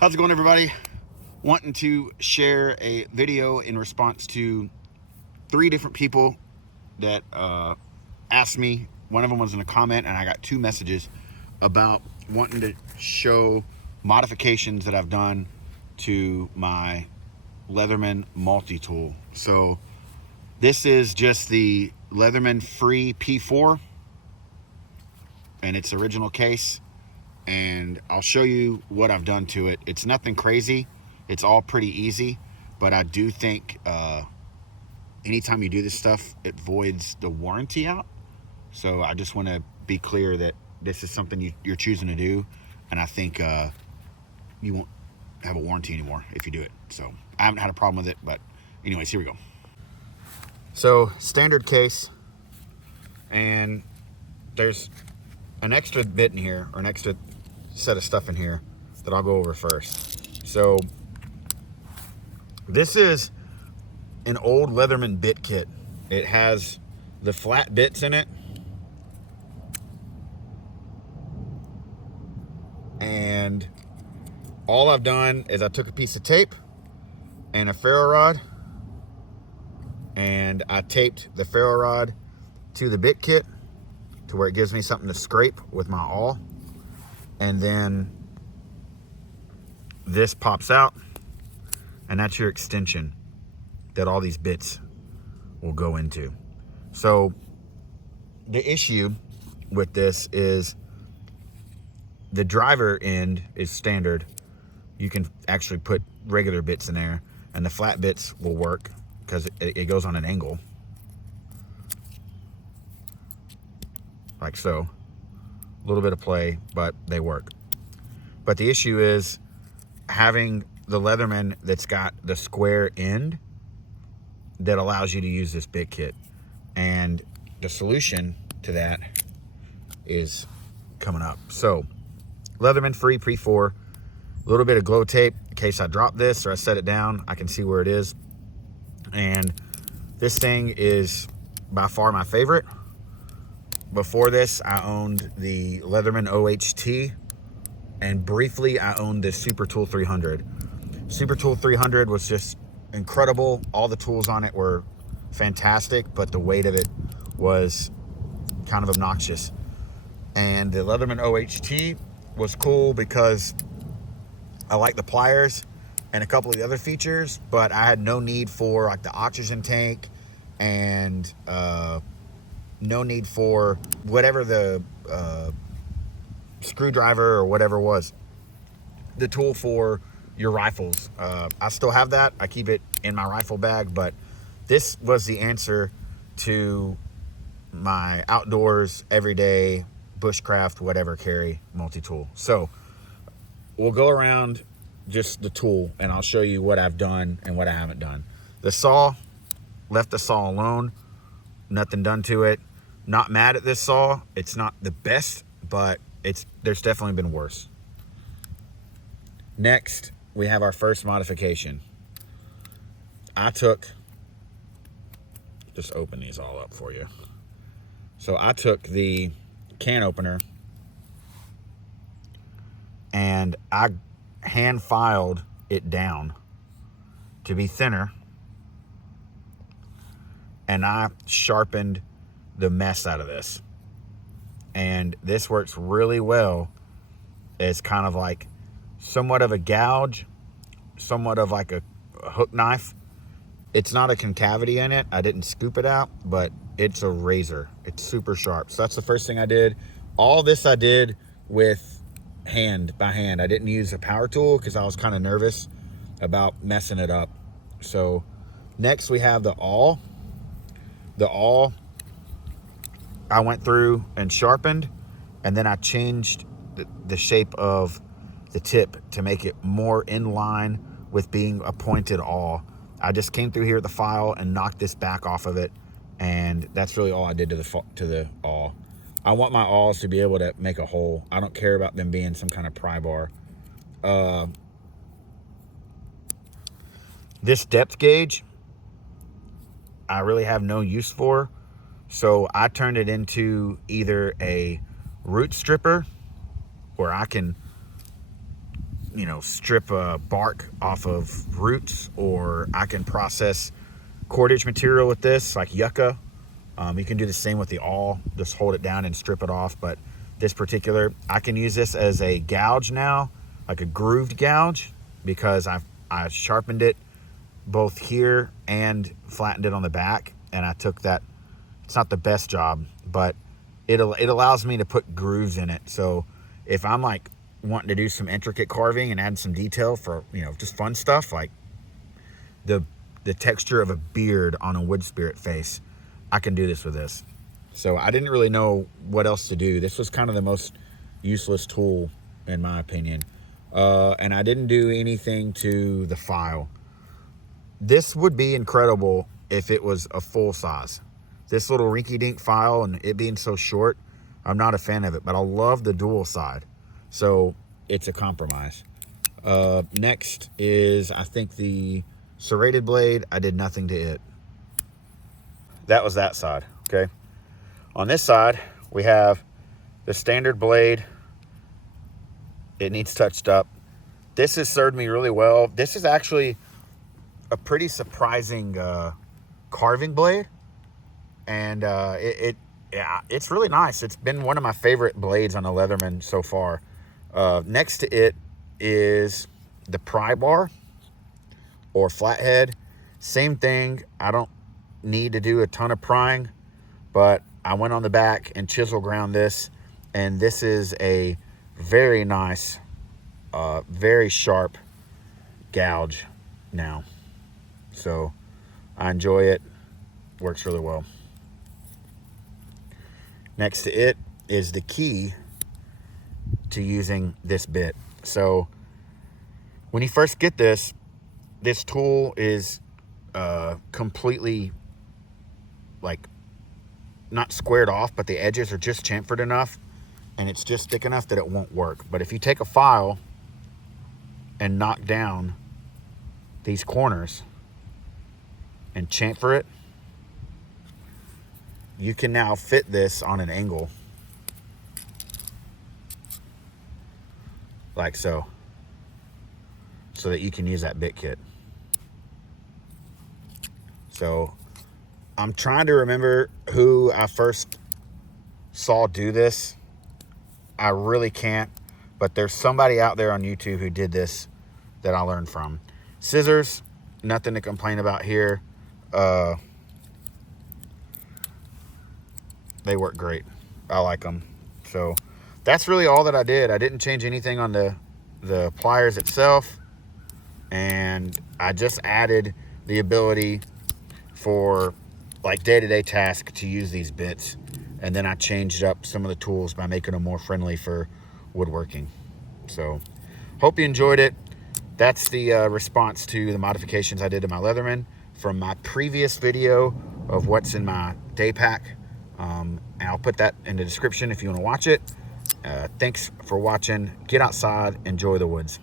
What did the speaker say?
How's it going, everybody? Wanting to share a video in response to 3 different people that asked me. One of them was in a comment, and I got 2 messages about wanting to show modifications that I've done to my Leatherman Multitool. So this is just the Leatherman Free P4 and its original case, and I'll show you what I've done to it. It's nothing crazy. It's all pretty easy, but I do think anytime you do this stuff, it voids the warranty out. So I just want to be clear that this is something you're choosing to do, and I think you won't have a warranty anymore if you do it. So I haven't had a problem with it, but anyways, here we go. So standard case, and there's an extra bit in here, or an extra set of stuff in here that I'll go over first. So this is an old Leatherman bit kit. It has the flat bits in it, and all I've done is I took a piece of tape and a ferro rod, and I taped the ferro rod to the bit kit to where it gives me something to scrape with my awl. And then this pops out, and that's your extension that all these bits will go into. So the issue with this is the driver end is standard. You can actually put regular bits in there, and the flat bits will work because it goes on an angle like so. A little bit of play, but they work. But the issue is having the Leatherman that's got the square end that allows you to use this bit kit. And the solution to that is coming up. So Leatherman Free P4, a little bit of glow tape in case I drop this or I set it down, I can see where it is. And this thing is by far my favorite. Before this, I owned the Leatherman OHT, and briefly I owned the Super Tool 300. Super Tool 300 was just incredible. All the tools on it were fantastic, but the weight of it was kind of obnoxious. And the Leatherman OHT was cool because I like the pliers and a couple of the other features, but I had no need for like the oxygen tank and no need for whatever the screwdriver or whatever was the tool for your rifles. I still have that. I keep it in my rifle bag, but this was the answer to my outdoors, everyday, bushcraft, whatever carry multi-tool. So we'll go around just the tool, and I'll show you what I've done and what I haven't done. The saw, left the saw alone, nothing done to it. Not mad at this saw. It's not the best, but there's definitely been worse. Next, we have our first modification. Just open these all up for you. So I took the can opener and I hand filed it down to be thinner, and I sharpened the mess out of this. And this works really well as kind of like somewhat of a gouge, somewhat of like a hook knife. It's not a concavity in it. I didn't scoop it out, but it's a razor. It's super sharp. So that's the first thing I did. All this I did with by hand. I didn't use a power tool because I was kind of nervous about messing it up. So next we have the awl. The awl I went through and sharpened, and then I changed the shape of the tip to make it more in line with being a pointed awl. I just came through here at the file and knocked this back off of it, and that's really all I did to the awl. I want my awls to be able to make a hole. I don't care about them being some kind of pry bar. This depth gauge I really have no use for, so I turned it into either a root stripper where I can you know, strip bark off of roots, or I can process cordage material with this, like yucca. You can do the same with the awl, just hold it down and strip it off. But this particular, I can use this as a gouge now, like a grooved gouge, because I sharpened it both here and flattened it on the back. And I took that, it's not the best job, but it allows me to put grooves in it. So if I'm like wanting to do some intricate carving and add some detail for, you know, just fun stuff, like the texture of a beard on a wood spirit face, I can do this with this. So I didn't really know what else to do. This was kind of the most useless tool in my opinion. And I didn't do anything to the file. This would be incredible if it was a full size. This little rinky-dink file and it being so short, I'm not a fan of it, but I love the dual side. So it's a compromise. Next is, I think, the serrated blade. I did nothing to it. That was that side, okay? On this side, we have the standard blade. It needs touched up. This has served me really well. This is actually a pretty surprising carving blade. And yeah, it's really nice. It's been one of my favorite blades on a Leatherman so far. Next to it is the pry bar or flathead. Same thing. I don't need to do a ton of prying, but I went on the back and chisel ground this, and this is a very nice, very sharp gouge now. So I enjoy it. Works really well. Next to it is the key to using this bit. So when you first get this tool is completely, like, not squared off, but the edges are just chamfered enough and it's just thick enough that it won't work. But if you take a file and knock down these corners and chamfer it, you can now fit this on an angle like so that you can use that bit kit. So I'm trying to remember who I first saw do this. I really can't, but there's somebody out there on YouTube who did this that I learned from. Scissors, nothing to complain about here. They work great. I like them. So that's really all that I did. I didn't change anything on the pliers itself, and I just added the ability for, like, day-to-day task to use these bits, and then I changed up some of the tools by making them more friendly for woodworking. So hope you enjoyed it. That's the response to the modifications I did to my Leatherman from my previous video of what's in my day pack. And I'll put that in the description if you want to watch it. Thanks for watching. Get outside, enjoy the woods.